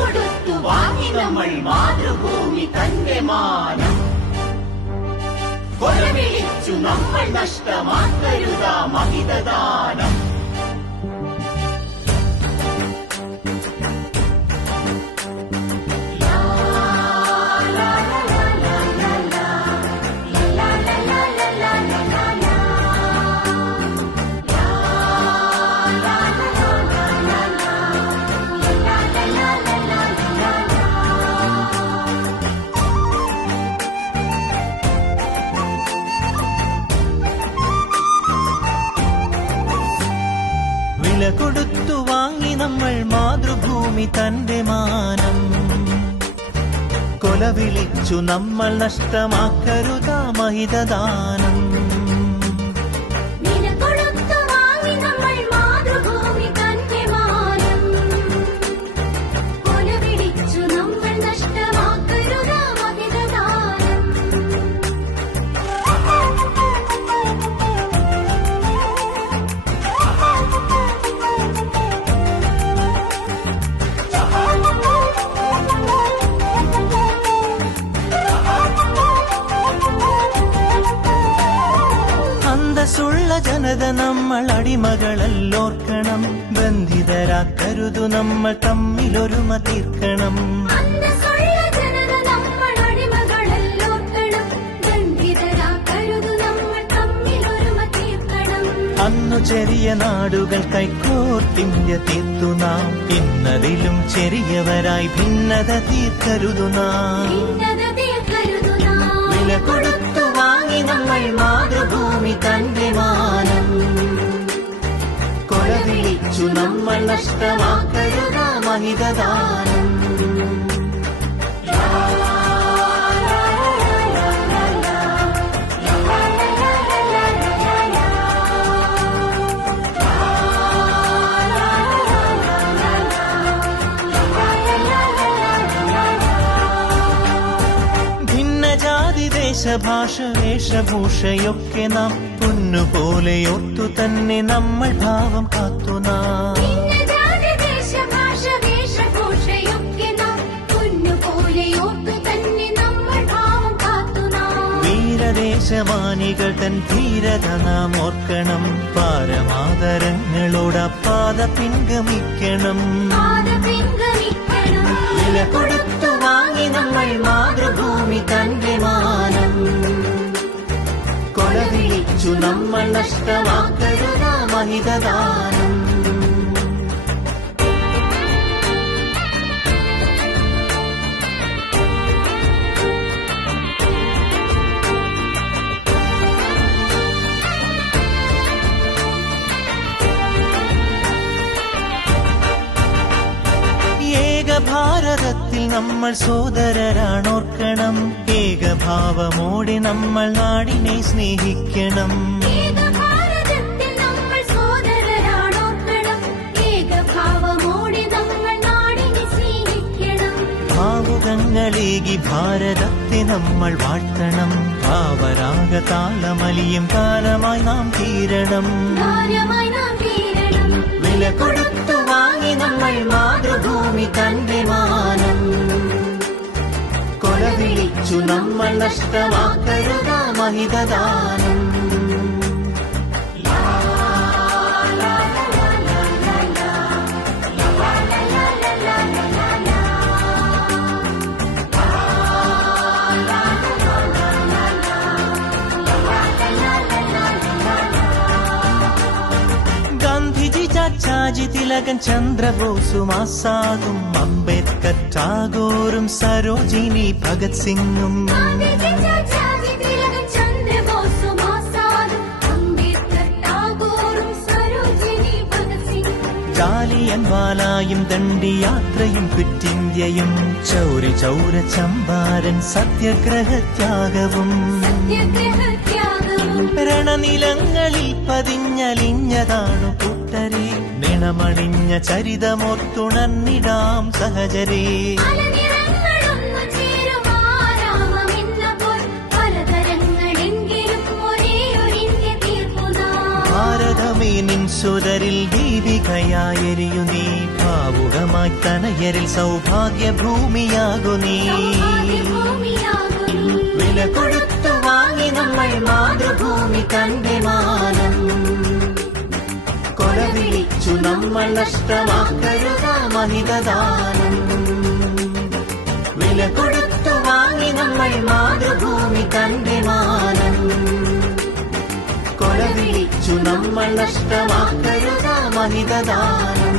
കൊടുത്തു വാങ്ങി നമ്മൾ മാതൃഭൂമി തന്റെ മാനം. കൊലവിളിച്ചു നമ്മൾ നഷ്ടമാക്കരുതാ മഹിതദാനം. വില കൊടുത്തു വാങ്ങി നമ്മൾ മാതൃഭൂമി തന്റെ മാനം. കൊല വിളിച്ചു നമ്മൾ നഷ്ടമാക്കരുതാ മഹിതദാനം. അന്തസ്സുള്ള ജനത നമ്മൾ അടിമകളല്ലോർക്കണം. ബന്ധിതരാക്കരുതു നമ്മൾ തമ്മിലൊരുമ തീർക്കണം. അന്നു ചെറിയ നാടുകൾ കൈക്കോർത്തിന്ത്യ തീർത്തു നാം. ഇന്നതിലും ചെറിയവരായി ഭിന്നത തീർക്കരുതു നാം. വില കൊടുത്തു വാങ്ങി നമ്മൾ മാതൃഭൂമി തന്റെ മാനം. കൊല വിളിച്ചു നമ്മൾ നഷ്ടമാക്കരുതാ മഹിതദാനം. ദേശഭാഷ വേഷഭൂഷയൊക്കെ നാം പൊന്നുപോലെ ഓർത്തു തന്നെ നമ്മൾ ഭാവം കാത്തു നാം. വീരദേശമാനികൾ തൻ ധീരത നാം ഓർക്കണം. പാരമാതരങ്ങളോട് പാത പിൻഗമിക്കണം. വില കൊടുത്തു വാങ്ങി നമ്മൾ മാതൃഭൂമി തന്റെ മാനം. കൊല വിളിച്ചു നമ്മൾ നഷ്ടമാക്കരുതാ മഹിതദാനം. ഭാരതത്തിൽ നമ്മൾ സോദരരാണോർക്കണം. ഏകഭാവമോടെ നമ്മൾ നാടിനെ സ്നേഹിക്കണം. ഭാവുകങ്ങളേകി ഭാരതത്തെ നമ്മൾ വാഴ്ത്തണം. ഭാവരാഗ താളമലിയും കാലമായി നാം തീരണം. വില കൊടുത്തു വാങ്ങി നമ്മൾ മാതൃഭൂമി തന്റെ മാനം. കൊല വിളിച്ചു നമ്മൾ നഷ്ടമാക്കരുതാ മഹിതദാനം. ചാച്ചാജി തിലകൻ ചന്ദ്രബോസും ആസാദും അംബേദ്കർ ടാഗോറും സരോജിനി ഭഗത് സിംഗും ജാലിയൻവാലായും ദണ്ഡിയാത്രയും ക്വിറ്റിന്ത്യയും ചൗരി ചൗര ചമ്പാരൻ സത്യാഗ്രഹത്യാഗവും രണനിലങ്ങളിൽ പതിഞ്ഞലിഞ്ഞതാണു കൂട്ടരെ. നിണമണിഞ്ഞ ചരിതമോർത്തുണർന്നിടാം സഹചരേ. ഭാരതം ഭൂമി നിൻ സുതരിൽ ദീപികയായെരിയു നീ ഭാവുകമായി തനയരിൽ സൗഭാഗ്യ ഭൂമിയാകു നീ വില കൊടുത്തു വാങ്ങി നമ്മൾ മാതൃഭൂമി തന്റെ മാനം കൊലവിളിച്ചു നമ്മൾ നഷ്ടമാക്കരുത മഹിതദാനം വില കൊടുത്തു വാങ്ങി നമ്മൾ മാതൃഭൂമി തന്റെ മാനം കൊലവിളിച്ചു നമ്മൾ നഷ്ടമാക്കരുത മഹിതദാനം